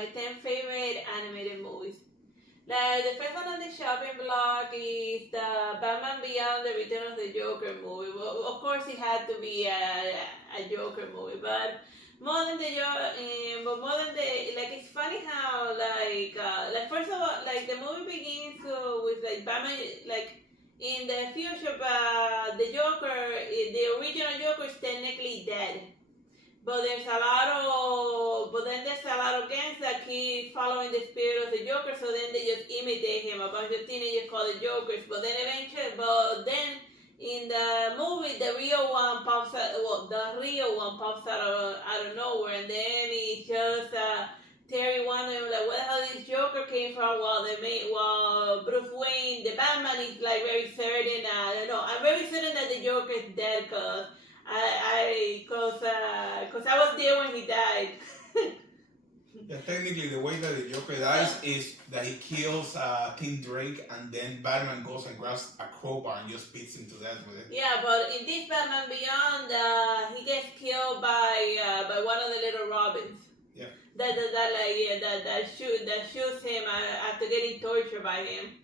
my 10 favorite animated movies. Like, the first one on the shopping block is the Batman Beyond the Return of the Joker movie. Well, of course, it had to be a Joker movie, but more than like, it's funny how, like first of all, like, the movie begins with, like, Batman, like, in the future, but the Joker, the original Joker is technically dead. But there's a lot of gangs that keep following the spirit of the Joker, so then they just imitate him. A bunch of teenagers call the Jokers, but then in the movie, the real one pops out. Well, the real one pops out of nowhere, and then it's just Terry wondering, like, where the hell this Joker came from. While Bruce Wayne, the Batman, is like very certain. I don't know. I'm very certain that the Joker is dead, cause I was there when he died. Yeah, technically, the way that the Joker dies is that he kills Tim Drake, and then Batman goes and grabs a crowbar and just beats him to death with it. Yeah, but in this Batman Beyond, he gets killed by one of the little Robins. Yeah. That shoots him after getting tortured by him.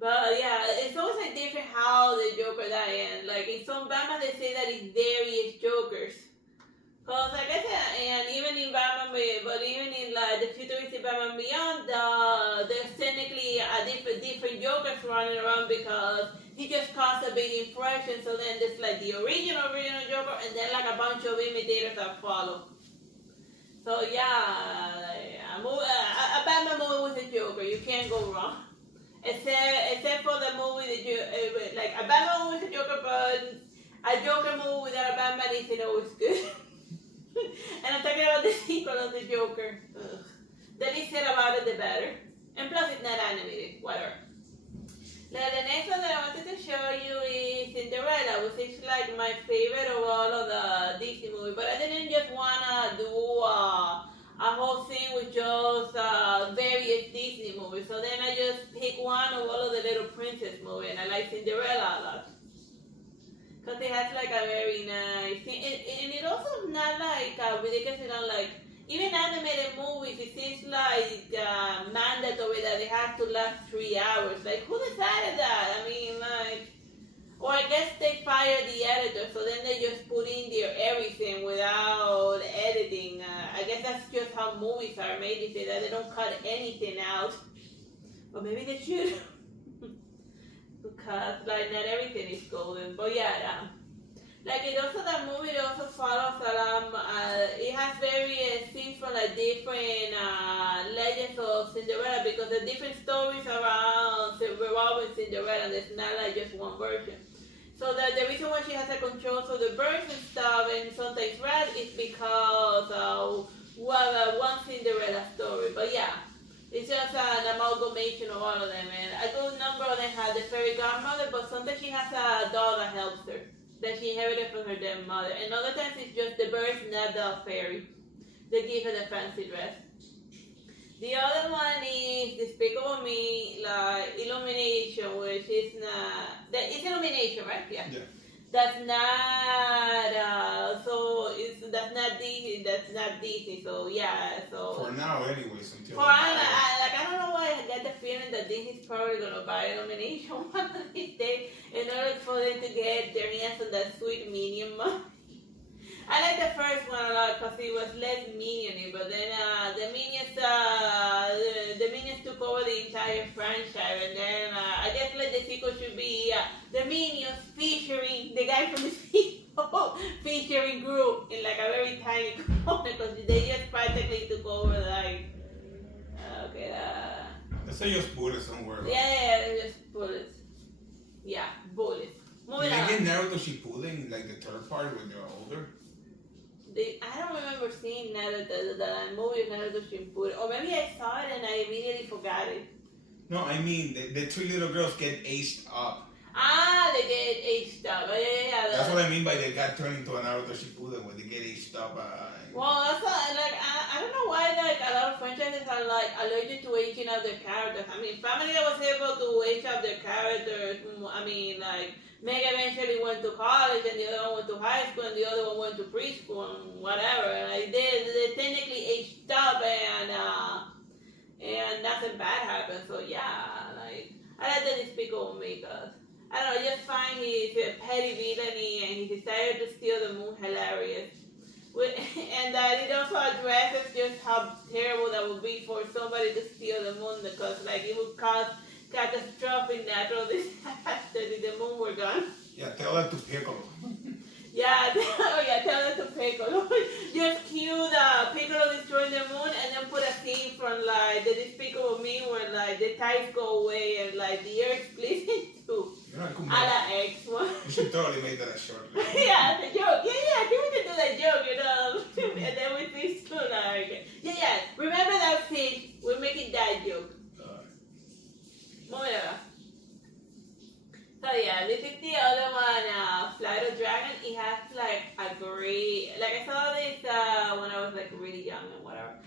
But yeah, it's always like different how the Joker died. And like in some Batman, they say that it's various Jokers. Cause like I said, and even in Batman, but even in like the futuristic Batman Beyond, there's technically a different Jokers running around because he just caused a big impression. So then there's like the original Joker, and then like a bunch of imitators that follow. So yeah, like, a Batman movie with a Joker, you can't go wrong. Except for the movie like a Batman movie with a Joker, but a Joker movie without a Batman isn't always good. And I'm talking about the sequel of the Joker. Ugh. The least said about it, the better. And plus, it's not animated. Whatever. Now, the next one that I wanted to show you is Cinderella, which is like my favorite of all of the Disney movies. But I didn't just wanna do a whole thing with just various Disney movies. So then I just picked one of all of the Little Princess movies, and I like Cinderella a lot. Because it has like a very nice thing. And it also is not like ridiculous, you know, like, even animated movies, it seems like mandatory that they have to last 3 hours. Like, who decided that? I mean, like, or I guess they fired the editor, so then they just put in there everything without editing. I guess that's just how movies are made. They say that they don't cut anything out. But maybe they should. Because, like, not everything is golden. But yeah, like, it also, that movie, it also follows it has various scenes from, like, different legends of Cinderella, because the different stories around revolving Cinderella, and there's not, like, just one version. So the reason why she has a control of the birds and stuff, and sometimes red, is because, one Cinderella story. But yeah, it's just an amalgamation of all of them, and a good number of them have the fairy godmother, but sometimes she has a doll that helps her, that she inherited from her dead mother. And other times it's just the birds, not the fairy. They give her the fancy dress. The other one is Despicable Me, like Illumination, which is not... It's Illumination, right? Yeah. That's not Disney. That's not Disney. So yeah. So for now, anyways, until I don't know why I get the feeling that Disney's probably gonna buy Illumination one of these days in order for them to get their hands on that sweet Minion money. I like the first one a lot because it was less Minion-y, but then the Minions took over the entire franchise, and then I guess like the sequel should be the Minions featuring the guy from the sequel, featuring Gru in like a very tiny corner, because they just practically took over like let's say just bullets somewhere. Yeah, they're just bullets. Yeah, bullets. Did they get Naruto Shippuden, like the third part when they were older? I don't remember seeing the movie of Naruto Shippuden. Or maybe I saw it and I immediately forgot it. No, I mean, the three little girls get aged up. They get aged up. Yeah. That's what I mean by they got turned into a Naruto Shippuden, when they get aged up. Well, that's like, I don't know why like a lot of franchises are like allergic to aging up their characters. I mean, Family Guy was able to age up their characters. I mean, like, Meg eventually went to college, and the other one went to high school, and the other one went to preschool, and whatever. Like, they technically aged up, and I like the Despicable Me because I don't know, I just find his petty villainy and his desire to steal the moon hilarious. And that it also addresses just how terrible that would be for somebody to steal the moon because like it would cause catastrophic natural disaster if the moon were gone. Yeah, tell that to Piccolo. Yeah, tell that to Piccolo. Just cue the Piccolo destroying the moon and then put a scene from like the Despicable Me where like the tides go away and like the earth splits in two. A la X1. You should totally make that a short. Yeah, the joke. Yeah, I think we can do that joke, you know. And then we fix to like, yeah. Remember that scene? We're making that joke. Whatever. So yeah, this is the other one, Flight of Dragon. It has like a great, like I saw this when I was like really young and whatever.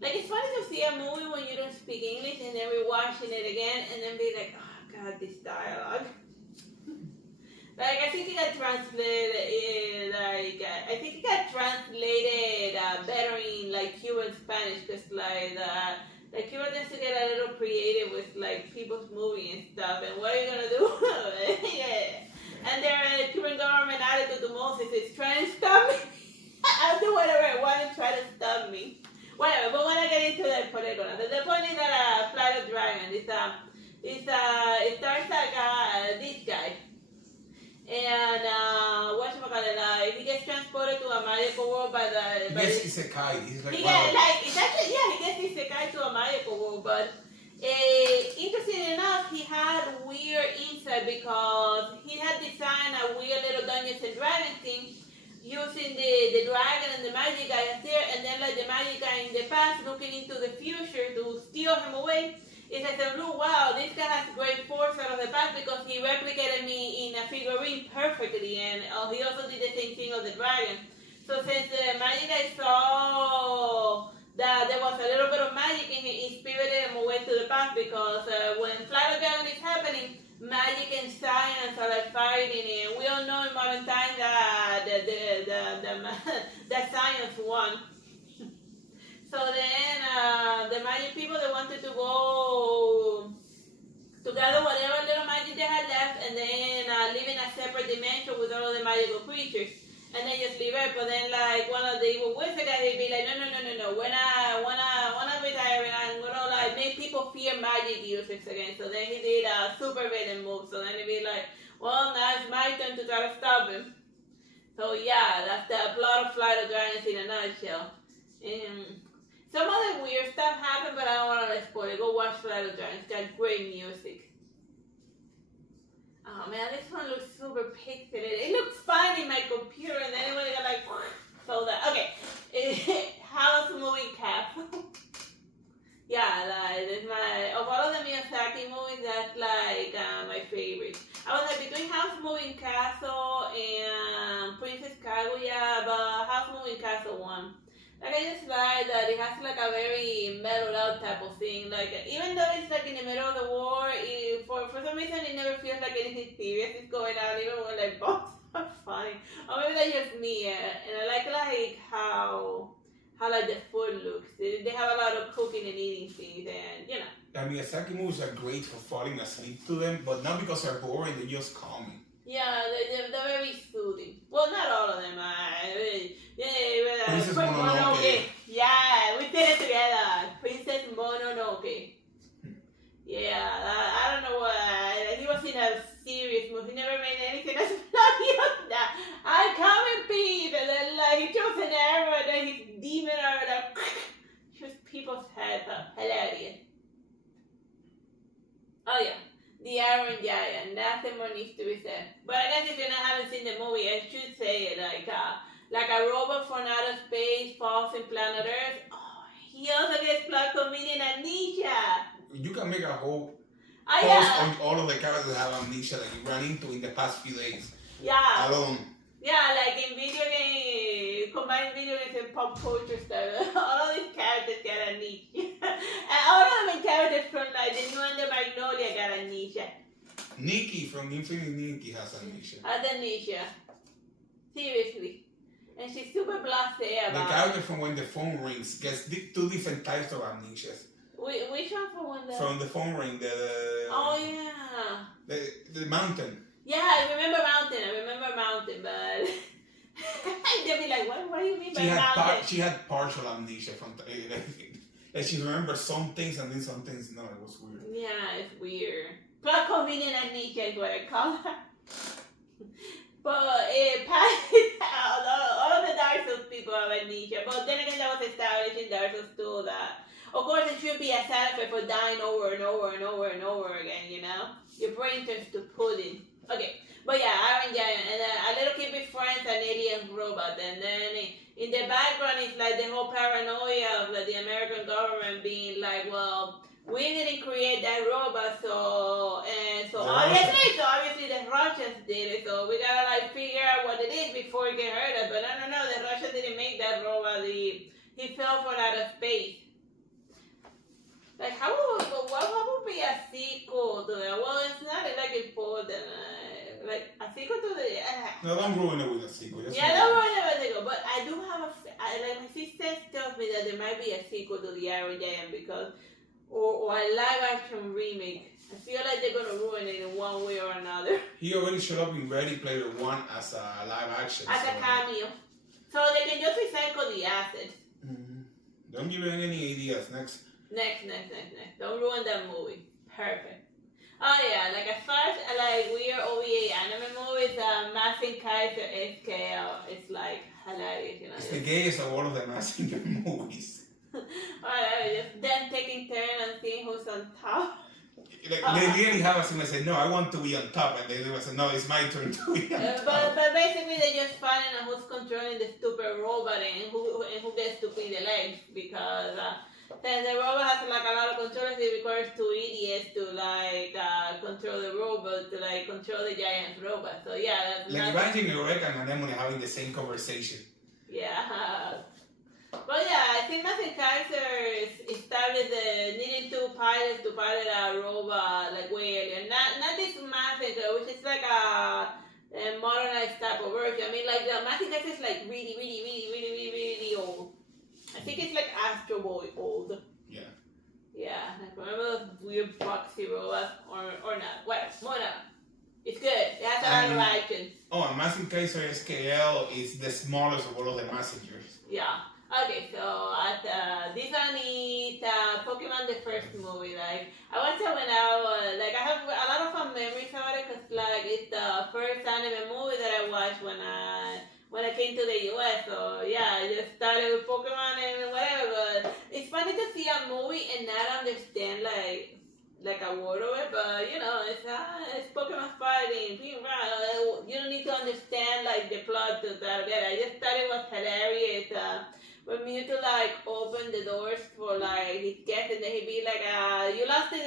Like it's funny to see a movie when you don't speak English and then rewatching it again and then be like, oh god, this dialogue. Like I think it got translated, I think it got translated better in like Cuban Spanish because like Cuba tends to get a little creative with like people's movies and stuff. And what are you gonna do? Yeah. And their Cuban government attitude to Moses is trying to stop me. I'll do whatever I want and try to stop me. Whatever. But when I get into the political, the point is that Flight of Dragon it stars like this guy. And whatchamacallit, he gets transported to a magical world by the. Yes, he's a kite. He's like. He gets isekai to a magical world, but interesting enough, he had weird insight because he had designed a weird little Dungeons and Dragons thing using the dragon and the magic guy as there, and then like the magic guy in the past looking into the future to steal him away. It says, oh, wow, this guy has great foresight of the past because he replicated me in a figurine perfectly, and he also did the same thing of the dragon. So since the magic guy saw that there was a little bit of magic in him, he spirited him away to the past because when Flight of Dragon is happening, magic and science are like fighting, and we all know in modern times that the science won. So then the magic people, they wanted to go to gather whatever little magic they had left and then live in a separate dimension with all of the magical creatures. And then just leave it. But then like one of the evil wizard guys, he'd be like, no. When I retire, I'm gonna like make people fear magic users again. So then he did a super villain move. So then he'd be like, well, now it's my turn to try to stop him. So yeah, that's the plot of Flight of Dragons in a nutshell. Some other weird stuff happened, but I don't want to spoil it. Go watch Flight of Dragons. It's got great music. Oh man, this one looks super pixelated. It looks fine in my computer, and then when I got like, so that okay. House Moving Castle. Yeah, that is my of all of the Miyazaki movies. That's like my favorite. I was like between House Moving Castle and Princess Kaguya, but House Moving Castle won. Like I just like that it has like a very mellowed out type of thing. Like even though it's like in the middle of the war, for some reason it never feels like anything serious is going on. Even when like bombs are flying, or maybe that's just me. And I like how like the food looks. They have a lot of cooking and eating things, and you know. The Miyazaki movies are great for falling asleep to them, but not because they're boring. They're just calming. Yeah, they're very soothing. Well, not all of them. Princess Mononoke. Yeah, we did it together. Princess Mononoke. Yeah, I don't know why. He was in a serious movie. He never made anything as funny as that. I come in peace, and then like he chose an arrow, and then his demon arrow that shoots people's heads up. Hilarious. Oh yeah. The Iron Giant, nothing more needs to be said. But I guess if you haven't seen the movie, I should say it like a robot from outer space falls in planet Earth. Oh, he also gets plugged from being amnesia. You can make a whole post on all of the characters that have amnesia that you ran into in the past few days. Yeah. Alone. Yeah, like in video games, combined video games and pop culture stuff. All of these characters get amnesia. And all of them characters from like the new and the Magnolia got amnesia. Nikki from Infinite Nikki has amnesia. Has amnesia. Seriously. And she's super blasé about the character from When the Phone Rings gets two different types of amnesias. Which one from the phone ring? Oh yeah. The mountain. Yeah, I remember mountain, but they'd be like, what do you mean by mountain? She had partial amnesia from like she remembers some things and then some things no. It was weird. Yeah, it's weird. But convenient amnesia is what I call it. But all of the Dark Souls people have amnesia. But then again, that was established in Dark Souls 2 that, of course, it should be a side effect for dying over and over and over and over again, you know? Your brain turns to pudding. Okay, but yeah, Iron Giant, and a little kid befriends an alien robot, and then in the background it's like the whole paranoia of like, the American government being like, well, we didn't create that robot, so obviously the Russians did it, so we gotta like figure out what it is before it can hurt us. But no, the Russians didn't make that robot. He fell from outer space. Like, what would be a sequel to that? Well, it's not like important. Like, a sequel to the... No, don't ruin it with a sequel. Don't ruin it with a sequel. But I do have like, my sister tells me that there might be a sequel to the Iron Giant because... Or a live-action remake. I feel like they're going to ruin it in one way or another. He already showed up in Ready Player One as a live-action. As a cameo. So they can just recycle the assets. Mm-hmm. Don't give them any ideas. Next. Don't ruin that movie. Perfect. Oh yeah, like as far as like weird OVA anime movies, Mask Kaiser SKL is like hilarious, you know. It's the gayest of all of the Mask movies. Whatever, just them taking turns and seeing who's on top. Like they really have a scene that say, no, I want to be on top, and they say, no, it's my turn to be on top. But basically they're just fighting on who's controlling the stupid robot and who gets to clean the legs because. Then the robot has like a lot of controllers. It requires two idiots to like control the robot, to like control the giant robot. So yeah, that's like imagine Eureka and Anemone having the same conversation. Yeah. But yeah, I think Master Kaiser established the needing two pilots to pilot a robot like way earlier. Not this Master, which is like a modernized type of version. I mean, like the Master Kaiser is like really old. I think it's like Astro Boy old. Yeah. Yeah, like remember those weird boxy robots or not? Whatever. It's good. It has a lot of action. Oh, and Mask Kaiser SKL is the smallest of all of the messengers. Yeah. Okay, so at this one is Pokemon the first movie. Like I watched it when I was like I have a lot of fun memories about it because like it's the first anime movie that I watched when I came to the US. So yeah, I just started with Pokemon and whatever. But it's funny to see a movie and not understand like a word of it. But you know, it's Pokemon fighting. You don't need to understand like the plot to get it. I just thought it was hilarious. When Mewtwo like opened the doors for like his guests, and then he'd be like, you lost the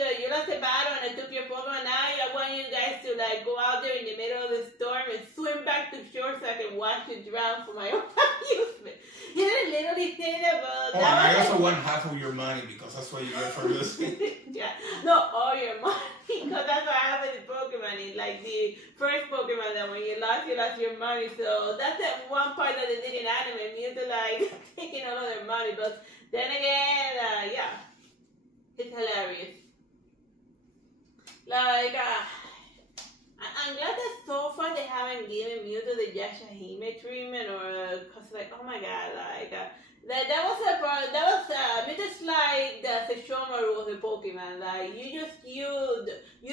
battle and I took your Pokemon. Now I want you guys to like go out there in the middle of the storm and swim back to shore so I can watch you drown for my own amusement. He didn't literally say that, but I also want half of your money because that's what you get for listening. Yeah, no, all your money because that's what happened in Pokemon. It's like the first Pokemon that when you lost your money. So that's the one part that they did in anime. Mewtwo like taking all of their money, but then again, yeah, it's hilarious. Like, I'm glad that so far they haven't given Mewtwo the Yashahime treatment, or cause like, oh my god, like that was a part. That was Mewtwo's like the Sesshomaru of the Pokemon. Like you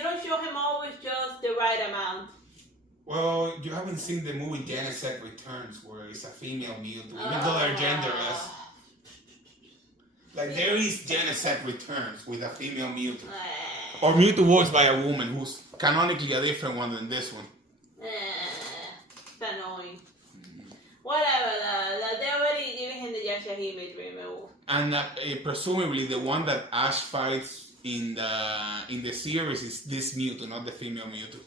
don't show him always just the right amount. Well, you haven't seen the movie Genesect Returns, where it's a female Mewtwo, even though they're genderless. Like, there is Genesect Returns with a female Mewtwo. Or Mewtwo voiced by a woman who's canonically a different one than this one. It's annoying. Whatever, they're already giving him the Yashahime treatment. And presumably the one that Ash fights in the series is this Mewtwo, not the female Mewtwo.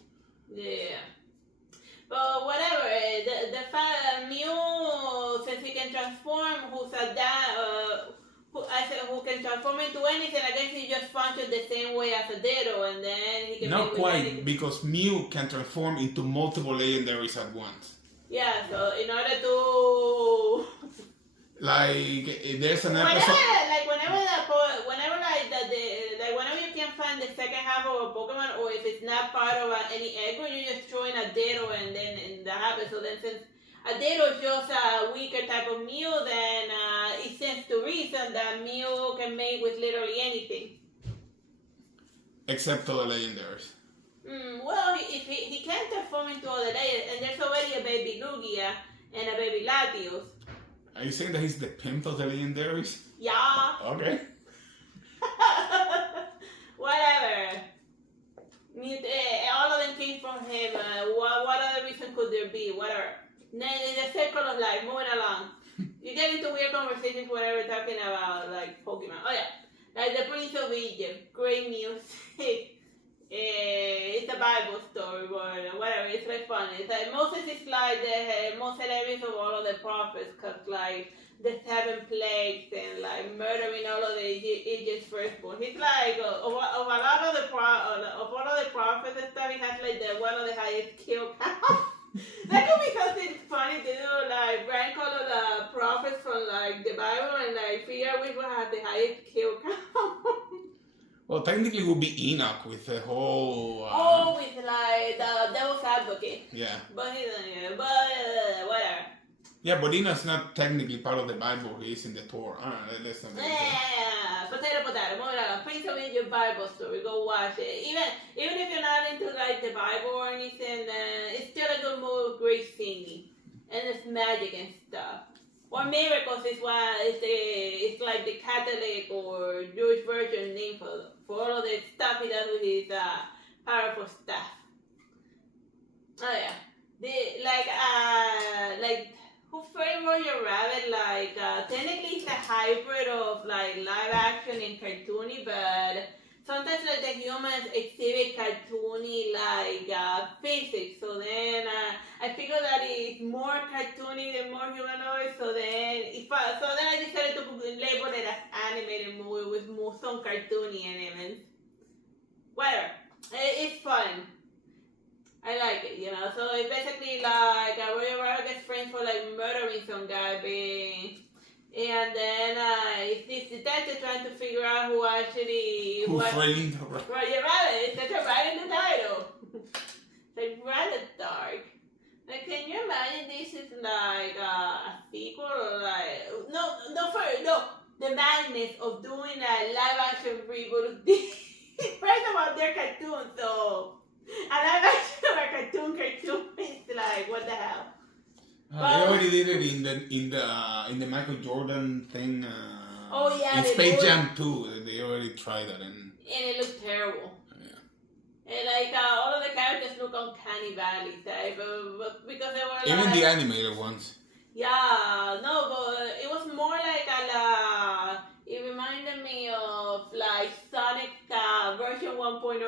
Yeah. But whatever, the fact Mew, since he can transform, who can transform into anything, I guess he just functions the same way as a Ditto, and then he can. Not quite, because Mew can transform into multiple legendaries at once. Yeah, so in order to. Like, there's an episode. Whenever the can find the second half of a Pokemon, or if it's not part of any egg, or you just throw in a Ditto and that happens. So then since a Ditto is just a weaker type of Mew, then it stands to reason that Mew can mate with literally anything. Except all the legendaries. Well, if he can transform into all the legendaries, and there's already a baby Lugia and a baby Latios. Are you saying that he's the pimp of the legendaries? Yeah. Okay. Whatever. All of them came from him. What other reason could there be? Whatever. The circle of life, moving along. You get into weird conversations whenever we're talking about like Pokemon. Oh yeah, like the Prince of Egypt, great music. It's a Bible story, but whatever. It's like funny. It's like Moses is like the most hilarious of all of the prophets, cause like the 7 plagues and like murdering all of the Egypt's firstborn. He's like of all of the prophets and stuff. He has like one of the highest kill counts. That could be something funny to do, like rank all of the prophets from like the Bible and like figure out which one has the highest kill count. Well, technically it would be Enoch with the whole... with like the devil's advocate. Yeah. But whatever. Yeah, but Enoch's not technically part of the Bible. He's in the Torah. Let's not Potato. Moving on. Prince of Egypt Bible story. Go watch it. Even if you're not into like the Bible or anything, it's still a good movie with great singing. And it's magic and stuff. Or miracles is why it's like the Catholic or Jewish version name for all of the stuff he does with his powerful stuff. Oh yeah, like Who Framed Roger Rabbit? Like technically it's a hybrid of like live action and cartoony, but sometimes like the humans exhibit cartoony like physics. So then I figure that it's more cartoony than more humanoid. So then I decided to label it as animated movie with some cartoony elements. Whatever, it's fun. I like it, you know. So it's basically like Roger Rabbit gets framed for like murdering some guy, and then it's this detective trying to figure out who framed Roger Rabbit. It's such a right in the title. It's like rather dark. Like, can you imagine this is like a sequel or like no, the madness of doing a live action reboot of this. First of all, they're cartoons, so a live action or cartoon is like what the hell. They already did it in the Michael Jordan thing. In Space Jam 2, they already tried that, and it looked terrible. Yeah. And like all of the characters look uncanny valley type, but because they were even like, the animated ones. Yeah, no, but it was more like it reminded me of like Sonic version 1.0.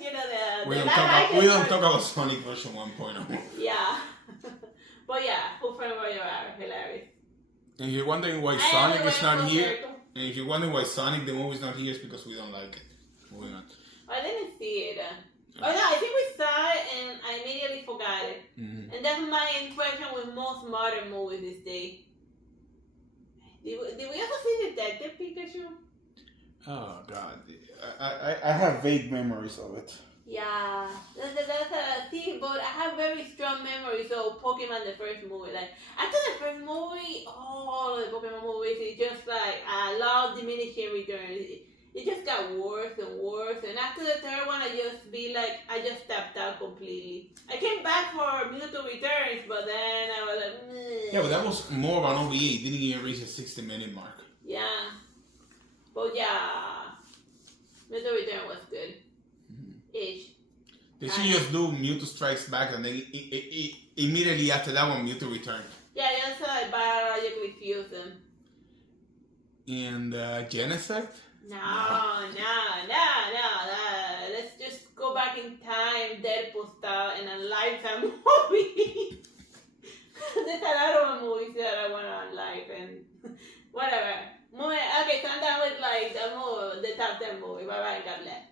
You know we don't talk about Sonic version 1.0. Yeah. But yeah, Who Framed Roger Rabbit, hilarious. And if you're wondering why Sonic is not here, and if you're wondering why Sonic the movie is not here, it's because we don't like it. Moving on. I didn't see it. Oh no, I think we saw it and I immediately forgot it. Mm-hmm. And that's my impression with most modern movies this day. Did we ever see Detective Pikachu? Oh God, I have vague memories of it. Yeah, that's a thing, but I have very strong memories of Pokemon the first movie. Like after the first movie, all the Pokemon movies, it's just like a lot of diminishing returns. It just got worse and worse, and after the third one, I just tapped out completely. I came back for Mewtwo Returns, but then I was like, meh. Yeah, but that was more of an OVA. It didn't even reach the 60-minute mark. Yeah, but yeah, Mewtwo Return was good. Ish. They should just do Mewtwo Strikes Back, and then immediately after that one, Mewtwo Return. Yeah, just biologically fuse them. And Genesect? No. Let's just go back in time, Deadpool style, in a lifetime movie. There's a lot of movies that I want to live and whatever. Okay, so I'm done with like the top 10 movie. Bye bye, God bless.